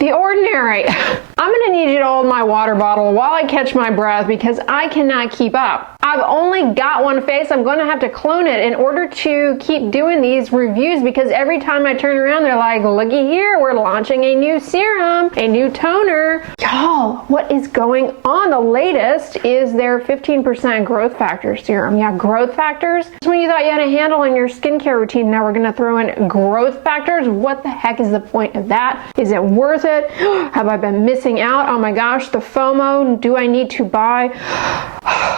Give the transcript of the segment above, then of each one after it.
The Ordinary. I'm gonna need you to hold my water bottle while I catch my breath because I cannot keep up. I've only got one face. I'm gonna have to clone it in order to keep doing these reviews because every time I turn around, they're like, looky here, we're launching a new serum, a new toner. Y'all, what is going on? The latest is their 15% growth factor serum. Yeah, growth factors. When you thought you had a handle on your skincare routine, now we're gonna throw in growth factors. What the heck is the point of that? Is it worth it? Have I been missing out? Oh my gosh, the FOMO. Do I need to buy?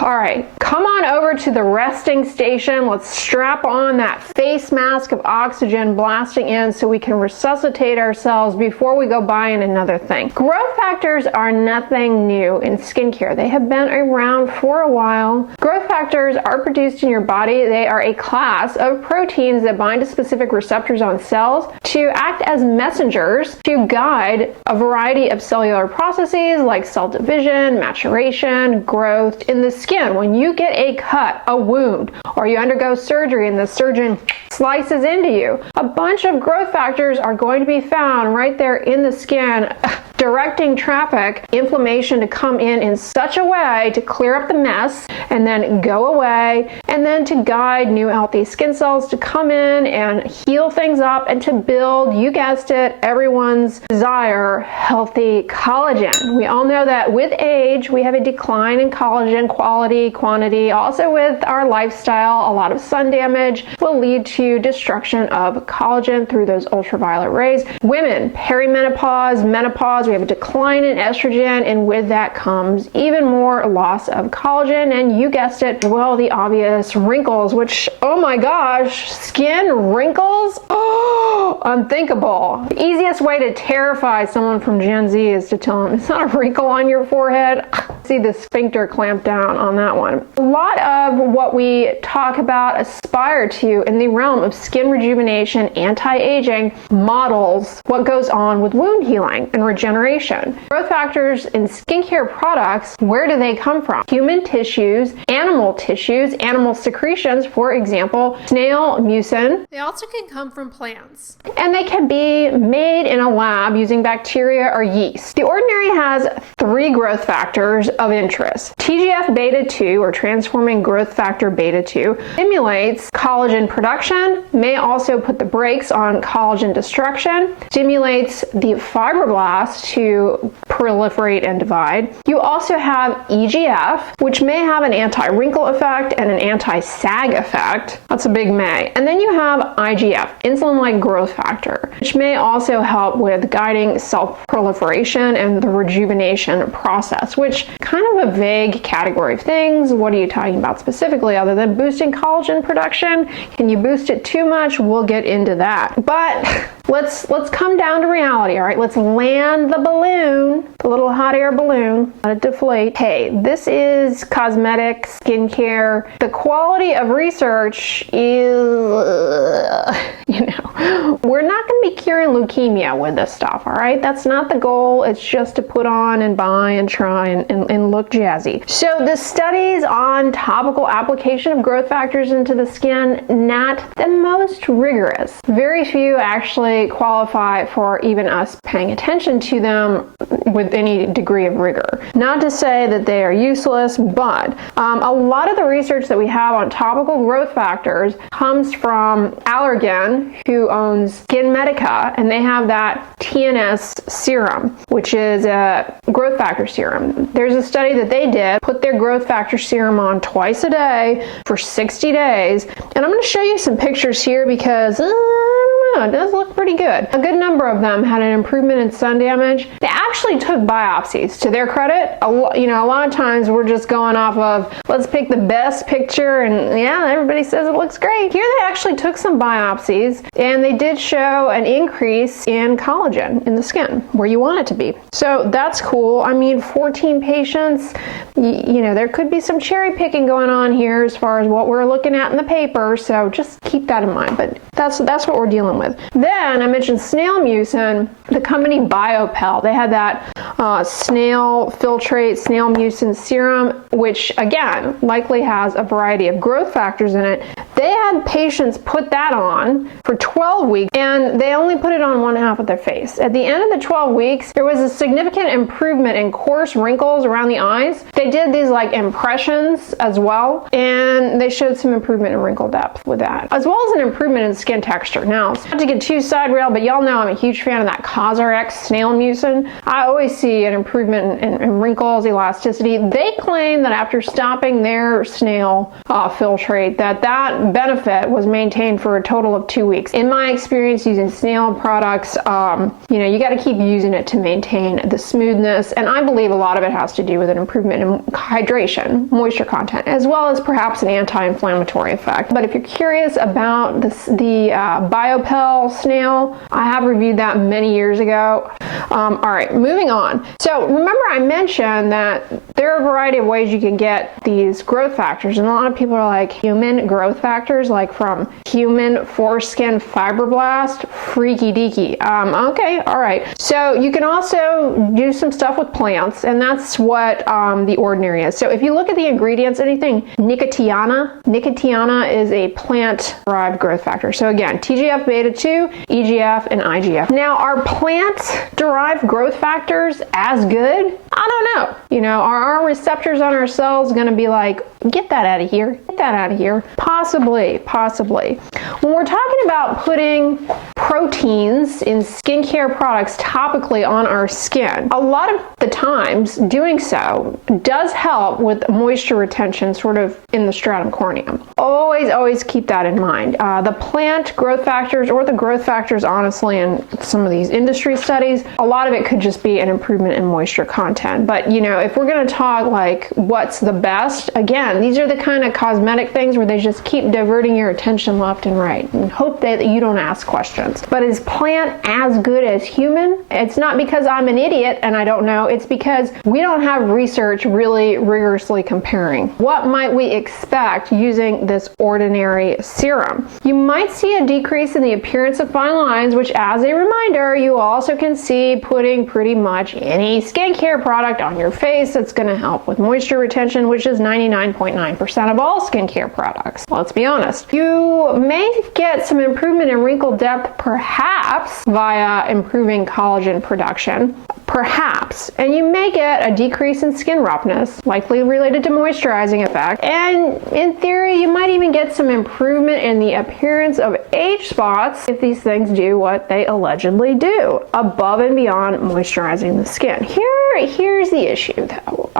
All right, come on over to the resting station. Let's strap on that face mask of oxygen blasting in so we can resuscitate ourselves before we go buying another thing. Growth factors are nothing new in skincare. They have been around for a while. Growth factors are produced in your body. They are a class of proteins that bind to specific receptors on cells to act as messengers to guide a variety of cellular processes like cell division, maturation, growth in the skin. When you get a cut, a wound, or you undergo surgery and the surgeon slices into you, a bunch of growth factors are going to be found right there in the skin, directing traffic, inflammation to come in such a way to clear up the mess and then go away, and then to guide new healthy skin cells to come in and heal things up and to build, you guessed it, everyone's desire, healthy collagen. We all know that with age, we have a decline in collagen quality, quantity. Also with our lifestyle, a lot of sun damage will lead to destruction of collagen through those ultraviolet rays. Women, perimenopause, menopause, we have a decline in estrogen, and with that comes even more loss of collagen, and you guessed it, well, the obvious wrinkles, which, oh my gosh, skin wrinkles? Oh, unthinkable. The easiest way to terrify someone from Gen Z is to tell them it's not a wrinkle on your forehead. See the sphincter clamp down on that one. A lot of what we talk about, aspire to in the realm of skin rejuvenation, anti-aging, models what goes on with wound healing and regeneration. Growth factors in skincare products, where do they come from? Human tissues, animal secretions, for example, snail mucin. They also can come from plants. And they can be made in a lab using bacteria or yeast. The Ordinary has 3 growth factors of interest. TGF-beta 2, or transforming growth factor beta 2, stimulates collagen production, may also put the brakes on collagen destruction, stimulates the fibroblasts to proliferate and divide. You also have EGF, which may have an anti-wrinkle effect and an anti-sag effect. That's a big may. And then you have IGF, insulin-like growth factor, which may also help with guiding cell proliferation and the rejuvenation process, which kind of a vague category of things. What are you talking about specifically other than boosting collagen production? Can you boost it too much? We'll get into that. But let's come down to reality, all right? Let's land the balloon, the little hot air balloon, let it deflate. Hey, this is cosmetic, skincare. The quality of research is, we're not going to be curing leukemia with this stuff, all right? That's not the goal. It's just to put on and buy and try and look jazzy. So the studies on topical application of growth factors into the skin, not the most rigorous. Very few actually qualify for even us paying attention to them with any degree of rigor. Not to say that they are useless, but a lot of the research that we have on topical growth factors comes from Allergan, who owns Skin Medica, and they have that TNS serum, which is a growth factor serum. There's a study that they did, put their growth factor serum on twice a day for 60 days, and I'm going to show you some pictures here because it does look pretty good. A good number of them had an improvement in sun damage. They actually took biopsies. To their credit, a lot of times we're just going off of, let's pick the best picture, and yeah, everybody says it looks great. Here they actually took some biopsies, and they did show an increase in collagen in the skin, where you want it to be. So that's cool. I mean, 14 patients, there could be some cherry picking going on here as far as what we're looking at in the paper, so just keep that in mind. But that's what we're dealing with. Then I mentioned snail mucin, the company BioPel. They had that snail filtrate, snail mucin serum, which again likely has a variety of growth factors in it They had patients put that on for 12 weeks, and they only put it on one half of their face. At the end of the 12 weeks, there was a significant improvement in coarse wrinkles around the eyes. They did these like impressions as well, and they showed some improvement in wrinkle depth with that, as well as an improvement in skin texture. Now, not to get too side rail, but y'all know I'm a huge fan of that CosRx Snail mucin. I always see an improvement in wrinkles, elasticity. They claim that after stopping their Snail filtrate, that benefit was maintained for a total of 2 weeks. In my experience using Snail products, you got to keep using it to maintain the smoothness, and I believe a lot of it has to do with an improvement in hydration, moisture content, as well as perhaps an anti-inflammatory effect. But if you're curious about the BioPel Snail, I have reviewed that many years ago. All right, moving on. So remember I mentioned that there are a variety of ways you can get these growth factors, and a lot of people are like, human growth factors, like from human foreskin fibroblast, freaky deaky. Okay, all right. So you can also do some stuff with plants, and that's what the Ordinary is. So if you look at the ingredients, anything Nicotiana is a plant-derived growth factor. So again, TGF-beta2, EGF, and IGF. Now, are plant-derived growth factors as good? I don't know. Are our receptors on our cells going to be like, get that out of here, get that out of here? Possibly. When we're talking about putting proteins in skincare products topically on our skin, a lot of the times doing so does help with moisture retention sort of in the stratum corneum. Always keep that in mind. The plant growth factors, or the growth factors honestly in some of these industry studies, a lot of it could just be an improvement in moisture content. But if we're going to talk like what's the best, again, these are the kind of cosmetic things where they just keep diverting your attention left and right and hope that you don't ask questions. But is plant as good as human? It's not because I'm an idiot and I don't know. It's because we don't have research really rigorously comparing. What might we expect using this Ordinary serum? You might see a decrease in the appearance of fine lines, which, as a reminder, you also can see putting pretty much any skincare product on your face that's going to help with moisture retention, which is 99.9% of all skincare products. Let's be honest. You may get some improvement in wrinkle depth, perhaps via improving collagen production. Perhaps. And you may get a decrease in skin roughness, likely related to moisturizing effect. And in theory, you might even get some improvement in the appearance of age spots if these things do what they allegedly do, above and beyond moisturizing the skin. Here's the issue though.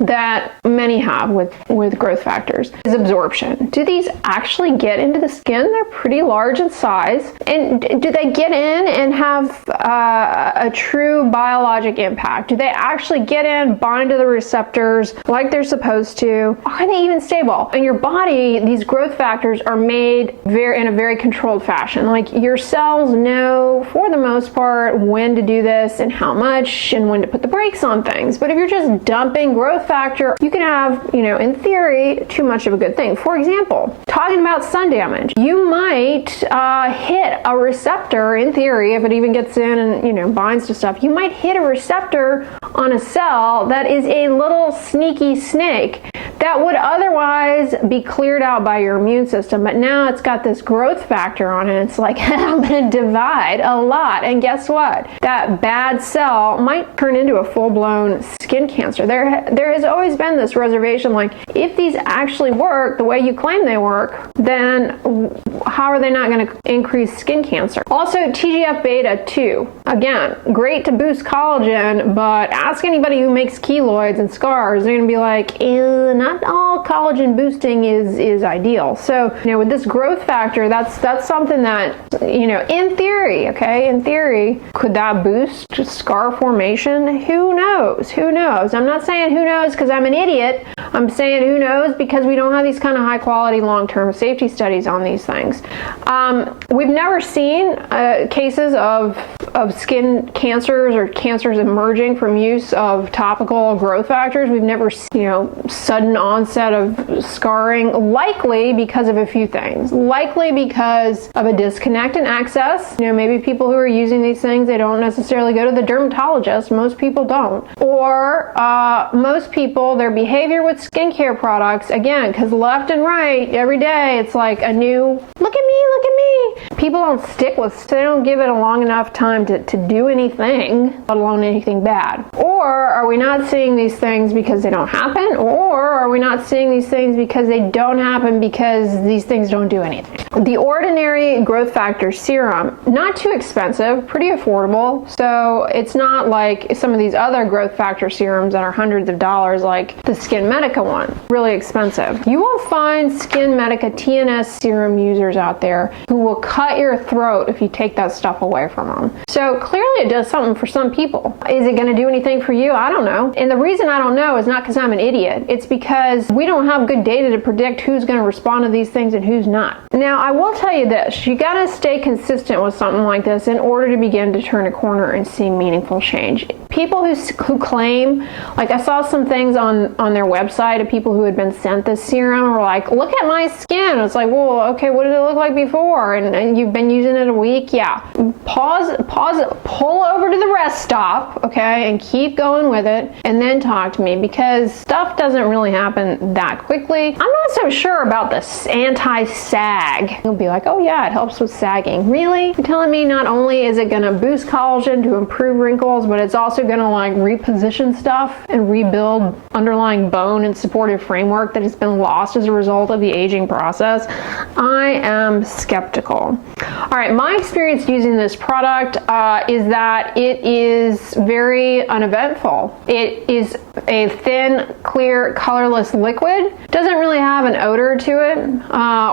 That many have with growth factors is absorption. Do these actually get into the skin? They're pretty large in size. And do they get in and have a true biologic impact? Do they actually get in, bind to the receptors like they're supposed to? Are they even stable? In your body, these growth factors are made in a very controlled fashion. Like, your cells know, for the most part, when to do this and how much and when to put the brakes on things. But if you're just dumping growth factor, you can have, in theory, too much of a good thing. For example, talking about sun damage, you might hit a receptor, in theory, if it even gets in and, binds to stuff, you might hit a receptor on a cell that is a little sneaky snake that would otherwise be cleared out by your immune system, but now it's got this growth factor on it. It's like, I'm going to divide a lot, and guess what? That bad cell might turn into a full-blown skin cancer. There has always been this reservation, like, if these actually work the way you claim they work, then how are they not going to increase skin cancer? Also, TGF-beta2, again, great to boost collagen, but ask anybody who makes keloids and scars, they're going to be like, not all collagen boosting is ideal. So, with this growth factor, that's something that, in theory, could that boost scar formation? Who knows? I'm not saying who knows because I'm an idiot. I'm saying who knows because we don't have these kind of high quality long-term safety studies on these things. We've never seen cases of skin cancers or cancers emerging from use of topical growth factors. We've never seen, sudden onset of scarring, likely because of a few things. Likely because of a disconnect in access. Maybe people who are using these things, they don't necessarily go to the dermatologist. Most people don't. Or most people, their behavior with skincare products, again, because left and right, every day, it's like a new, look at me, look at me. People don't stick with, they don't give it a long enough time to do anything, let alone anything bad. Or are we not seeing these things because they don't happen? Or are we not seeing these things because they don't happen because these things don't do anything? The ordinary growth factor serum, not too expensive, pretty affordable. So it's not like some of these other growth factor serums that are hundreds of dollars, like the Skin Medica one, really expensive. You will find Skin Medica TNS serum users out there who will cut your throat if you take that stuff away from them. So clearly it does something for some people. Is it going to do anything for you? I don't know. And the reason I don't know is not because I'm an idiot. It's because we don't have good data to predict who's going to respond to these things and who's not. Now, I will tell you this. You got to stay consistent with something like this in order to begin to turn a corner and see meaningful change. People who claim, like I saw some things on their website of people who had been sent this serum were like, look at my skin. It's like, well, okay, what did it look like before? And you've been using it a week? Yeah. Pause, pull over to the rest stop, okay, and keep going with it, and then talk to me, because stuff doesn't really happen that quickly. I'm not so sure about this anti-sag. You'll be like, oh yeah, it helps with sagging. Really? You're telling me not only is it going to boost collagen to improve wrinkles, but it's also going to like reposition stuff and rebuild underlying bone and supportive framework that has been lost as a result of the aging process? I am skeptical. All right, my experience using this product is that it is very uneventful. It is a thin, clear, colorless liquid. Doesn't really have an odor to it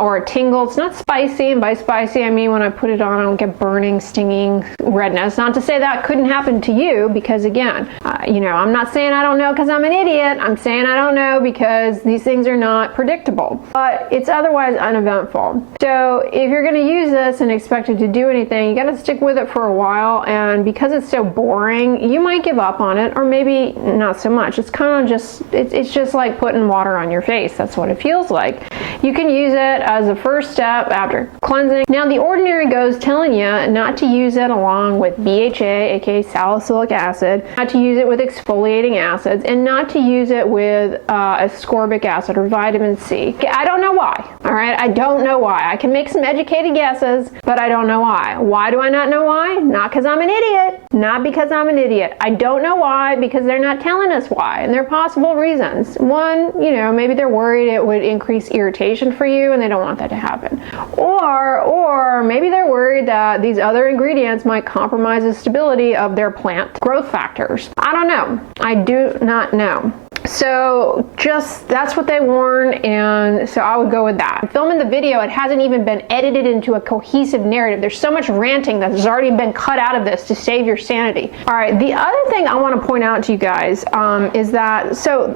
or a tingle. It's not spicy, and by spicy I mean when I put it on I don't get burning, stinging redness. Not to say that couldn't happen to you, because again, I'm not saying I don't know because I'm an idiot. I'm saying I don't know because these things are not predictable. But it's otherwise uneventful. So if you're going to use this and expect it to do anything, you got to stick with it for a while, and because it's so boring, you might give up on it, or maybe not so much. It's kind of just, it's just like putting water on your face. That's what it feels like. You can use it as a first step after cleansing. Now, the ordinary goes telling you not to use it along with BHA, aka salicylic acid, not to use it with exfoliating acids, and not to use it with ascorbic acid or vitamin C. Okay, I don't know why. All right, I don't know why. I can make some educated guesses, but I don't know why. Why do I not know why? Not because I'm an idiot. Not because I'm an idiot. I don't know why, because they're not telling us why, and there are possible reasons. One, maybe they're worried it would increase irritation for you and they don't want that to happen. Or maybe they're worried that these other ingredients might compromise the stability of their plant growth factors. I don't know. I do not know. So that's what they warn, and so I would go with that. Filming the video, it hasn't even been edited into a cohesive narrative. There's so much ranting that has already been cut out of this to save your sanity. All right, the other thing I want to point out to you guys is that,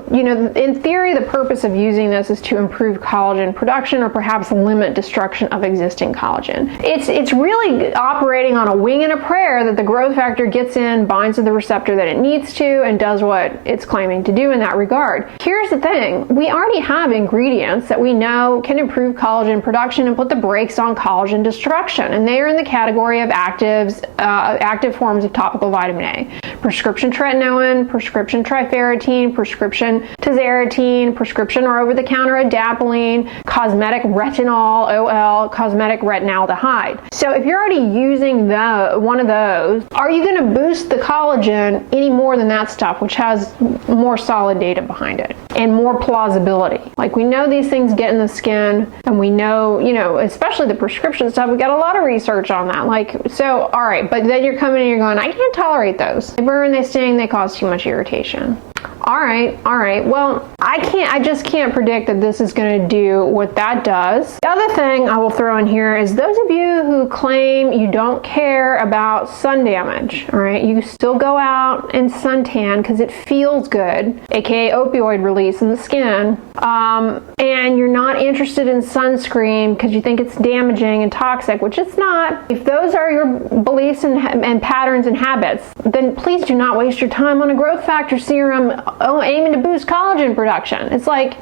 in theory, the purpose of using this is to improve collagen production or perhaps limit destruction of existing collagen. It's really operating on a wing and a prayer that the growth factor gets in, binds to the receptor that it needs to, and does what it's claiming to do in that regard. Here's the thing, we already have ingredients that we know can improve collagen production and put the brakes on collagen destruction, and they are in the category of active forms of topical vitamin A. Prescription tretinoin, prescription triferritine, prescription tazarotene, prescription or over-the-counter adapalene, cosmetic retinol, OL, cosmetic retinaldehyde. So if you're already using one of those, are you going to boost the collagen any more than that stuff, which has more solid data behind it and more plausibility? Like, we know these things get in the skin, and we know, especially the prescription stuff, we got a lot of research on that. All right, but then you're coming and you're going, I can't tolerate those. They burn, they sting, they cause too much irritation. All right. Well, I just can't predict that this is going to do what that does. The other thing I will throw in here is those of you who claim you don't care about sun damage, all right? You still go out and suntan because it feels good, aka opioid release in the skin, and you're not interested in sunscreen because you think it's damaging and toxic, which it's not. If those are your beliefs and patterns and habits, then please do not waste your time on a growth factor serum aiming to boost collagen production. It's like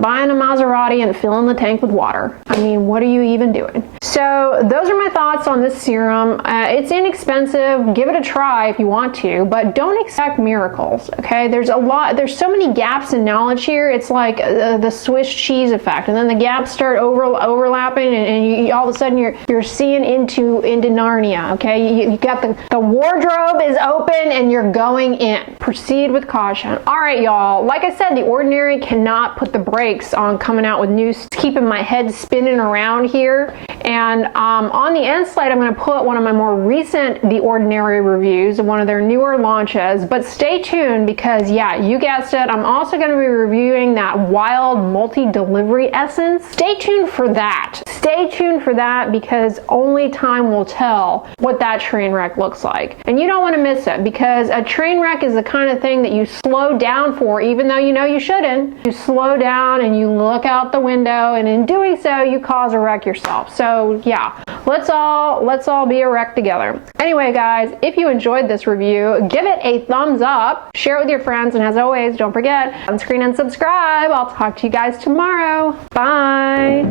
buying a Maserati and filling the tank with water. I mean, what are you even doing? So those are my thoughts on this serum. It's inexpensive. Give it a try if you want to, but don't expect miracles, okay? There's so many gaps in knowledge here. It's like the Swiss cheese effect, and then the gaps start overlapping, and you, all of a sudden you're seeing into Narnia, okay? You got the wardrobe is open and you're going in. Proceed with caution. All right, y'all. Like I said, The Ordinary cannot put the brakes on coming out with news, keeping my head spinning around here. And on the end slide, I'm going to put one of my more recent The Ordinary reviews of one of their newer launches. But stay tuned because, yeah, you guessed it, I'm also going to be reviewing that Wild Multi-Delivery Essence. Stay tuned for that. Stay tuned for that because only time will tell what that train wreck looks like. And you don't want to miss it because a train wreck is the kind of thing that you slow down for, even though you know you shouldn't. You slow down and you look out the window, and in doing so, you cause a wreck yourself. So yeah, let's all be a wreck together. Anyway, guys, if you enjoyed this review, give it a thumbs up, share it with your friends, and as always, don't forget, unscreen and subscribe. I'll talk to you guys tomorrow. Bye.